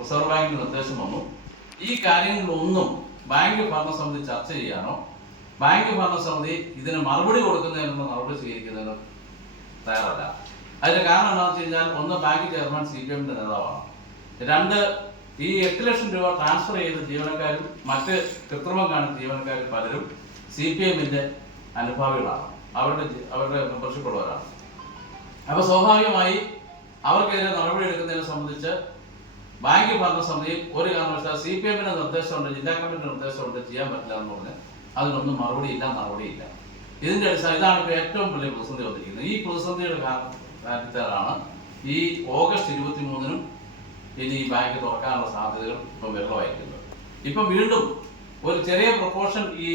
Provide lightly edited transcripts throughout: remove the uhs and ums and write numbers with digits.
Reserve ബാങ്കിന് നിർദ്ദേശം വന്നു. ഈ കാര്യങ്ങളിലൊന്നും ബാങ്ക് ഭരണസമിതി ചർച്ച ചെയ്യാനോ ബാങ്ക് ഭരണസമിതി ഇതിന് മറുപടി കൊടുക്കുന്നതിനുള്ള നടപടി സ്വീകരിക്കുന്നതിനോ തയ്യാറല്ല. അതിന്റെ കാരണം എന്താണെന്ന് വെച്ച് കഴിഞ്ഞാൽ, ഒന്ന്, ബാങ്ക് ചെയർമാൻ CPM നേതാവാണ്. രണ്ട്, ഈ 8 ലക്ഷം രൂപ ട്രാൻസ്ഫർ ചെയ്ത ജീവനക്കാരും മറ്റ് കൃത്രിമം കാണിച്ച ജീവനക്കാരും പലരും CPM അനുഭാവികളാണ്, അവരുടെ മെമ്പർഷിപ്പ് ഉള്ളവരാണ്. അപ്പൊ സ്വാഭാവികമായി അവർക്കെതിരെ നടപടി എടുക്കുന്നതിനെ സംബന്ധിച്ച് ബാങ്ക് ഭരണസമിതി ഒരു കാരണവശാൽ CPM നിർദ്ദേശമുണ്ട്, ജില്ലാ കമ്മിറ്റിയുടെ നിർദ്ദേശമുണ്ട്, ചെയ്യാൻ പറ്റില്ല എന്ന് പറഞ്ഞ് അതിനൊന്നും മറുപടിയില്ല, നടപടിയില്ല. ഇതിന്റെ അടിസ്ഥാനം ഇതാണ് ഇപ്പോൾ ഏറ്റവും വലിയ പ്രതിസന്ധി വന്നിരിക്കുന്നത്. ഈ പ്രതിസന്ധിയുടെ കാര്യത്തിലാണ് ഈ ഓഗസ്റ്റ് 23-നും ഇനി ഈ ബാങ്ക് തുറക്കാനുള്ള സാധ്യതകൾ ഇപ്പം വെള്ളമായിരിക്കുന്നത്. ഇപ്പം വീണ്ടും ഒരു ചെറിയ പ്രൊപ്പോർഷൻ ഈ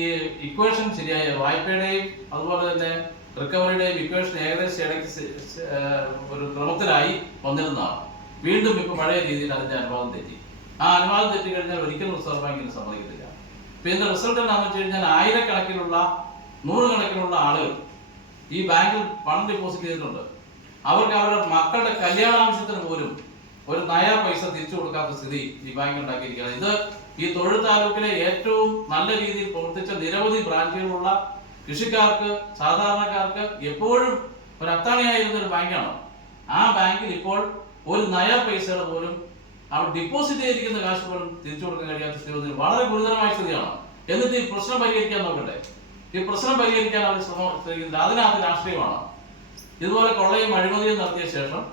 ഇക്വേഷൻ ശരിയായ വായ്പയുടെയും അതുപോലെ തന്നെ റിക്കവറിയുടെയും ഇക്വേഷൻ ഏകദേശം ഇടയ്ക്ക് ഒരു ക്രമത്തിലായി വന്നിരുന്നതാണ്. വീണ്ടും ഇപ്പം പഴയ രീതിയിൽ അതിന്റെ അനുവാദം തെറ്റി. ആ അനുവാദം തെറ്റിക്കഴിഞ്ഞാൽ ഒരിക്കലും റിസർവ് ബാങ്കിന് സമ്മതിക്കത്തില്ല. പിന്നെ റിസൾട്ട് എന്താണെന്ന് വെച്ച് കഴിഞ്ഞാൽ, ആയിരക്കണക്കിനുള്ള നൂറുകണക്കിനുള്ള ആളുകൾ ഈ ബാങ്കിൽ പണം ഡെപ്പോസിറ്റ് ചെയ്തിട്ടുണ്ട്. അവർക്ക് അവരുടെ മക്കളുടെ കല്യാണാവശ്യത്തിന് പോലും ഒരു നയ പൈസ തിരിച്ചു കൊടുക്കാത്ത സ്ഥിതി ഈ ബാങ്ക് ഉണ്ടാക്കിയിരിക്കുകയാണ്. ഇത് ഈ തൊഴിൽ താലൂക്കിലെ ഏറ്റവും നല്ല രീതിയിൽ പ്രവർത്തിച്ച നിരവധി ബ്രാഞ്ചുകളുള്ള കൃഷിക്കാർക്ക്, സാധാരണക്കാർക്ക് എപ്പോഴും ഒരു അത്താണിയായിരുന്ന ഒരു ബാങ്കാണ്. ആ ബാങ്കിൽ ഇപ്പോൾ ഒരു നയ പൈസയുടെ പോലും അവർ ഡെപ്പോസിറ്റ് ചെയ്തിരിക്കുന്ന കാശ് പോലും തിരിച്ചു കൊടുക്കാൻ കഴിയാത്ത സ്ഥിതി വളരെ ഗുരുതരമായ സ്ഥിതിയാണ്. എന്നിട്ട് ഈ പ്രശ്നം പരിഹരിക്കാൻ നോക്കട്ടെ. ഈ പ്രശ്നം പരിഹരിക്കാൻ അവർ ശ്രമിക്കുന്നത് അതിനകത്ത് രാഷ്ട്രീയമാണ്. ഇതുപോലെ കൊള്ളയും അഴിമതിയും നടത്തിയ ശേഷം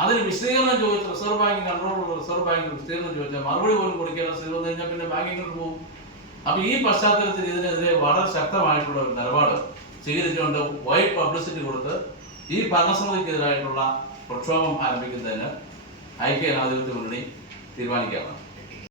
അതിന് വിശദീകരണം ചോദിച്ച് റിസർവ് ബാങ്ക് കൺട്രോളുള്ള റിസർവ് ബാങ്ക് വിശദീകരണം ചോദിച്ചാൽ മറുപടി പോലും കൊടുക്കേണ്ട സ്ഥിതി വന്നു കഴിഞ്ഞാൽ പിന്നെ ബാങ്ക് ഇങ്ങോട്ട് പോകും. അപ്പൊ ഈ പശ്ചാത്തലത്തിൽ ഇതിനെതിരെ വളരെ ശക്തമായിട്ടുള്ള ഒരു നിലപാട് സ്വീകരിച്ചുകൊണ്ട് വൈഡ് പബ്ലിസിറ്റി കൊടുത്ത് ഈ ഭരണസമിതിക്കെതിരായിട്ടുള്ള പ്രക്ഷോഭം ആരംഭിക്കുന്നതിന് ഐക്യ ജനാധിപത്യ മുന്നണി തീരുമാനിക്കുകയാണ്.